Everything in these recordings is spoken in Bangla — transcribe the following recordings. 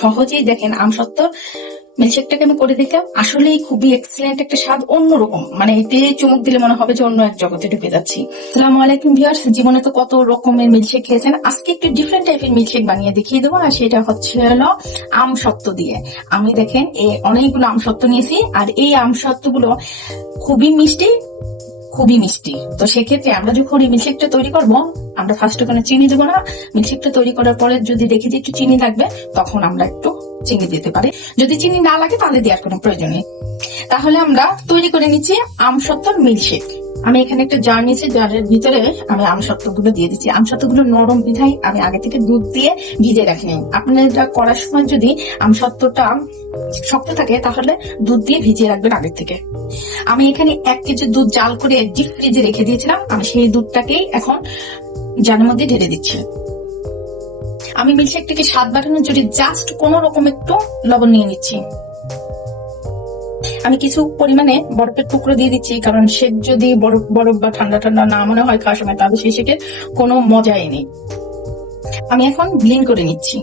সহজেই দেখেন আমসত্ত্বর মিল্কশেকটাকে আমি করে দেখলাম, আসলেই খুবই এক্সেলেন্ট একটা স্বাদ, অন্যরকম। মানে এতে চুমুক দিলে মনে হবে যে অন্য এক জগতে ঢুকে যাচ্ছি। আসসালামু আলাইকুম ভিউয়ার্স, জীবনে তো কত রকমের মিল্কশেক খেয়েছেন, আজকে একটু ডিফারেন্ট টাইপের মিল্কশেক বানিয়ে দেখিয়ে দেবো। আর সেটা হচ্ছে হলো আমসত্ত্ব দিয়ে। আমি দেখেন অনেকগুলো আমসত্ত্ব নিয়েছি, আর এই আমসত্ত্বগুলো খুবই মিষ্টি, খুবই মিষ্টি। তো সেক্ষেত্রে আমরা যখন এই মিল্কশেকটা তৈরি করব, আমরা ফার্স্ট ওখানে চিনি দেবো না। মিল্কশেকটা তৈরি করার পরে যদি দেখি যে একটু চিনি লাগবে, তখন আমরা একটু চিনি দিতে পারি। যদি চিনি না লাগে তাহলে দেওয়ার কোনো প্রয়োজন নেই। তাহলে আমরা তৈরি করে নিচ্ছি আমসত্ত্বর মিল্কশেক। আমি এখানে একটা জার নিয়েছি, জারের ভিতরে আমি আমসত্ত্বগুলো দিয়ে দিচ্ছি। আমসত্ত্বগুলো নরম বিধায় আমি আগে থেকে দুধ দিয়ে ভিজে রাখি নাই। আপনারা করার সময় যদি আমসত্ত্বটা শক্ত থাকে তাহলে দুধ দিয়ে ভিজিয়ে রাখবেন আগের থেকে। আমি এখানে 1 কেজি দুধ জাল করে ডিপ ফ্রিজে রেখে দিয়েছিলাম। আমি সেই দুধটাকেই এখন জারের মধ্যে ঢেলে দিচ্ছি। আমি মিল্কশেকটাকে স্বাদ বাড়ানোর জন্য জাস্ট কোন রকম একটু লবণ নিয়ে নিচ্ছি। আমি কিছু পরিমাণে বরফের টুকরো দিয়ে দিচ্ছি, কারণ শেক যদি বরফ বরফ বা ঠান্ডা ঠান্ডা না মনে হয় খাওয়ার সময়, তাহলে সেই শেকের কোনো মজাই নেই। আমি এখন ব্লেন্ড করে নিচ্ছি।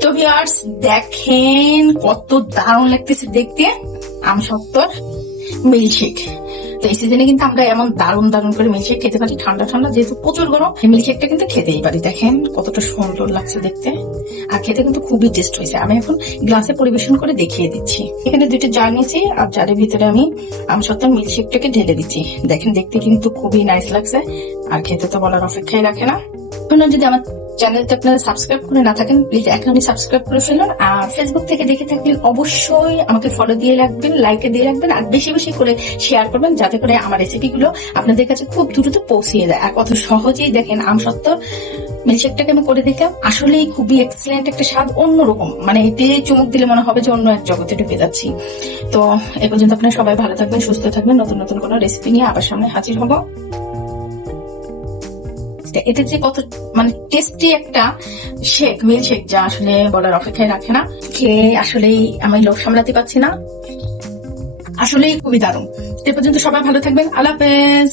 তো ভিউয়ার্স দেখেন কত দারুণ লাগতেছে দেখতে আমসত্ত্বর মিল্কশেক। তো এই সিজনে কিন্তু আমরা এমন দারুণ দারুণ করে মিল্কশেক খেতে পারি, ঠান্ডা ঠান্ডা যেহেতু প্রচুর গরম, মিল্কশেকটা কিন্তু খেতেই পারি। দেখেন কতটা সুন্দর লাগছে দেখতে, আর খেতে কিন্তু খুবই টেস্ট হয়েছে। আমি এখন গ্লাসে পরিবেশন করে দেখিয়ে দিচ্ছি। এখানে 2টা জার নিয়েছি, আর জারের ভিতরে আমি আমসত্ত্বর মিল্কশেকটাকে ঢেলে দিচ্ছি। দেখেন দেখতে কিন্তু খুবই নাইস লাগছে, আর খেতে তো বলার অপেক্ষাই রাখে না। যদি আমার চ্যানেলটা আপনারা সাবস্ক্রাইব করে না থাকেন, প্লিজ এখনই সাবস্ক্রাইব করে ফেলুন। আর ফেসবুক থেকে দেখে থাকলে অবশ্যই আমাকে ফলো দিয়ে রাখবেন, লাইক দিয়ে রাখবেন, আর বেশি বেশি করে শেয়ার করবেন, যাতে করে আমার রেসিপিগুলো আপনাদের কাছে খুব দ্রুত পৌঁছিয়ে যায়। আর কত সহজেই দেখেন আমসত্ত্বর মিল্কশেকটাকে আমি করে দেখলাম, আসলেই খুবই এক্সেলেন্ট একটা স্বাদ, অন্যরকম। মানে এতে চুমুক দিলে মনে হবে যে অন্য এক জগতে ঢুকে যাচ্ছি। তো এ পর্যন্ত আপনারা সবাই ভালো থাকবেন, সুস্থ থাকবেন। নতুন নতুন কোনো রেসিপি নিয়ে আবার সামনে হাজির হবো। এটা যে কত মানে টেস্টি একটা শেক, মিল্কশেক, যা আসলে বলার অপেক্ষায় রাখে না। খেয়ে আসলেই আমি লোভ সামলাতে পারছি না, আসলেই খুবই দারুণ। এ পর্যন্ত সবাই ভালো থাকবেন, আল্লাহ হাফেজ।